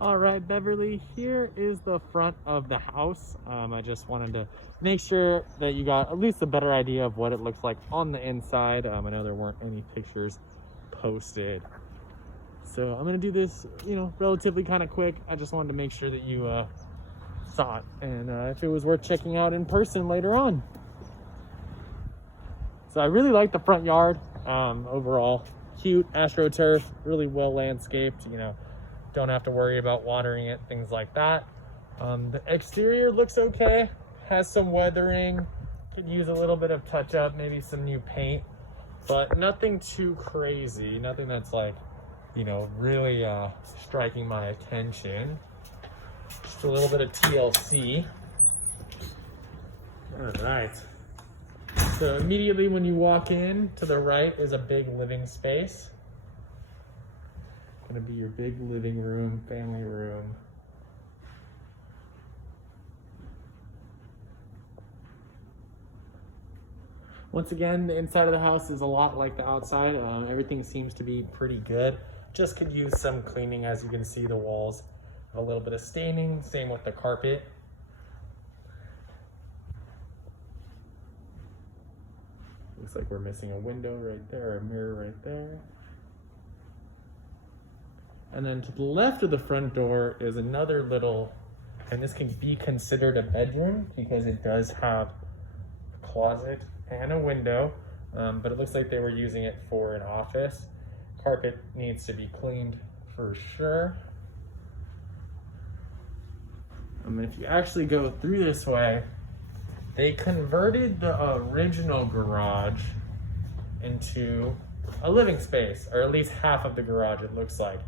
All right, Beverly, here is the front of the house. I just wanted to make sure that you got at least a better idea of what it looks like on the inside. I know there weren't any pictures posted. So I'm gonna do this, relatively kind of quick. I just wanted to make sure that you saw it and if it was worth checking out in person later on. So I really like the front yard overall. Cute, AstroTurf, really well landscaped, don't have to worry about watering it, things like that. The exterior looks okay, has some weathering, could use a little bit of touch up, maybe some new paint, but nothing too crazy, nothing that's like, really striking my attention. Just a little bit of TLC. All right. So immediately when you walk in, to the right is a big living space. Gonna be your big living room, family room. Once again, the inside of the house is a lot like the outside. Everything seems to be pretty good. Just could use some cleaning. As you can see, the walls have a little bit of staining, same with the carpet. Looks like we're missing a window right there, a mirror right there. And then to the left of the front door is another little, and this can be considered a bedroom because it does have a closet and a window, but it looks like they were using it for an office. Carpet needs to be cleaned for sure. If you actually go through this way, they converted the original garage into a living space, or at least half of the garage it looks like.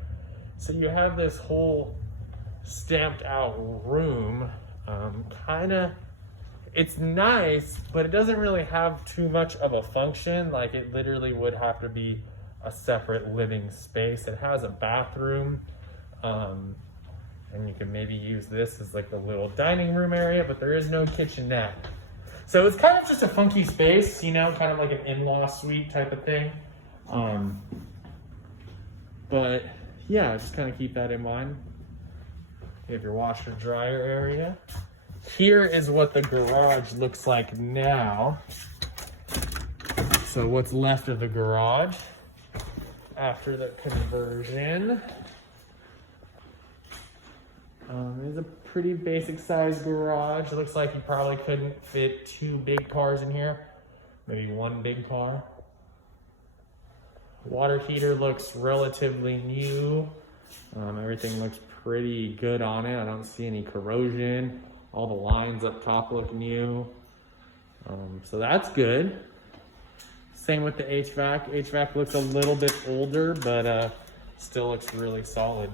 So you have this whole stamped out room, it's nice, but it doesn't really have too much of a function. Like it literally would have to be a separate living space. It has a bathroom, and you can maybe use this as like a little dining room area, but there is no kitchenette. So it's kind of just a funky space, kind of like an in-law suite type of thing. But yeah, just kind of keep that in mind. You have your washer dryer area. Here is what the garage looks like now. So what's left of the garage after the conversion. It's a pretty basic sized garage. It looks like you probably couldn't fit 2 big cars in here, maybe 1 big car. Water heater looks relatively new. Everything looks pretty good on it. I don't see any corrosion. All the lines up top look new. So that's good. Same with the HVAC. HVAC looks a little bit older, but still looks really solid.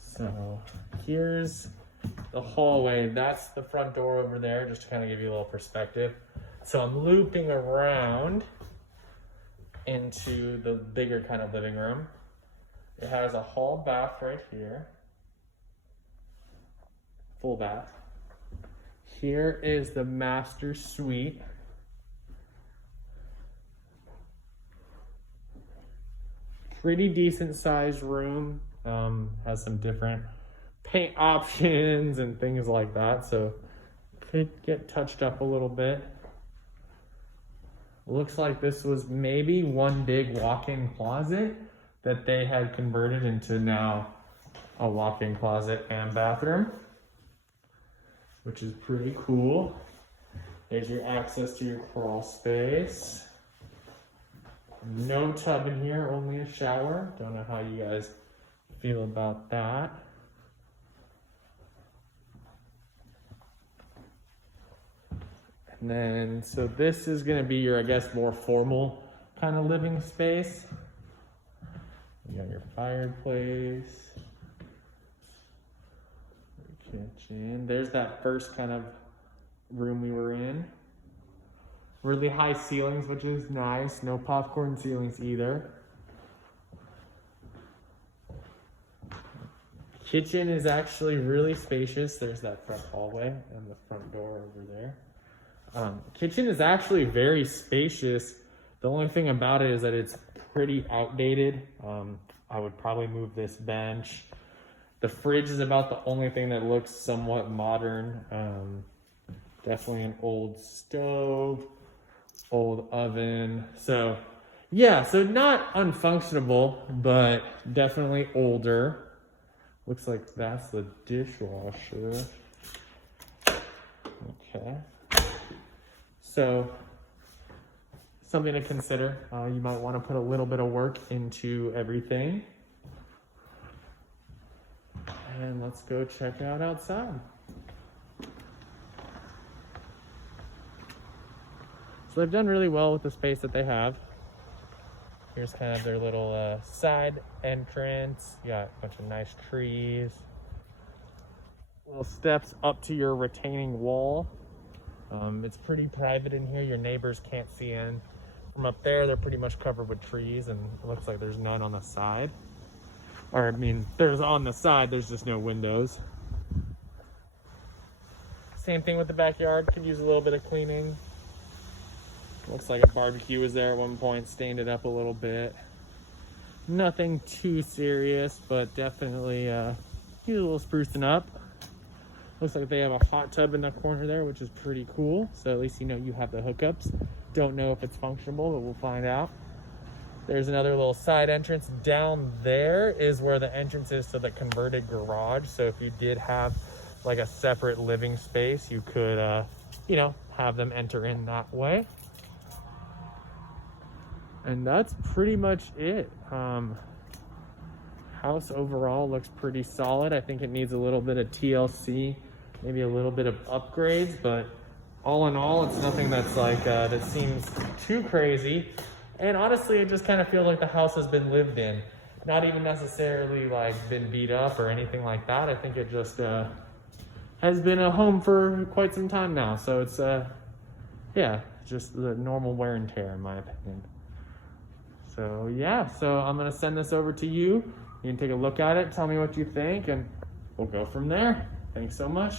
So here's the hallway. That's the front door over there, just to kind of give you a little perspective. So I'm looping around into the bigger kind of living room. It has a hall bath right here. Full bath. Here is the master suite. Pretty decent sized room. Has some different paint options and things like that, so could get touched up a little bit. Looks like this was maybe one big walk-in closet that they had converted into now a walk-in closet and bathroom, which is pretty cool. There's your access to your crawl space. No tub in here, only a shower. Don't know how you guys feel about that. And then, so this is gonna be your, I guess, more formal kind of living space. You got your fireplace, your kitchen. There's that first kind of room we were in. Really high ceilings, which is nice. No popcorn ceilings either. Kitchen is actually really spacious. There's that front hallway and the front door over there. Kitchen is actually very spacious. The only thing about it is that it's pretty outdated. I would probably move this bench. The fridge is about the only thing that looks somewhat modern. Definitely an old stove, old oven. So yeah, so not unfunctionable, but definitely older. Looks like that's the dishwasher. Okay. So something to consider. You might want to put a little bit of work into everything. And let's go check out outside. So they've done really well with the space that they have. Here's kind of their little side entrance. You got a bunch of nice trees. Little steps up to your retaining wall. It's pretty private in here. Your neighbors can't see in. From up there, they're pretty much covered with trees, and it looks like there's none on the side. Or, I mean, there's on the side, there's just no windows. Same thing with the backyard. Could use a little bit of cleaning. Looks like a barbecue was there at one point, stained it up a little bit. Nothing too serious, but definitely needs a little sprucing up. Looks like they have a hot tub in the corner there, which is pretty cool. So at least you know you have the hookups. Don't know if it's functional, but we'll find out. There's another little side entrance. Down there is where the entrance is to the converted garage. So if you did have like a separate living space, you could, you know, have them enter in that way. And that's pretty much it. House overall looks pretty solid. I think it needs a little bit of TLC, maybe a little bit of upgrades, but all in all, it's nothing that's like, that seems too crazy. And honestly, it just kind of feels like the house has been lived in. Not even necessarily like been beat up or anything like that. I think it just has been a home for quite some time now. So it's, yeah, just the normal wear and tear in my opinion. So yeah, so I'm gonna send this over to you. You can take a look at it, tell me what you think, and we'll go from there. Thanks so much.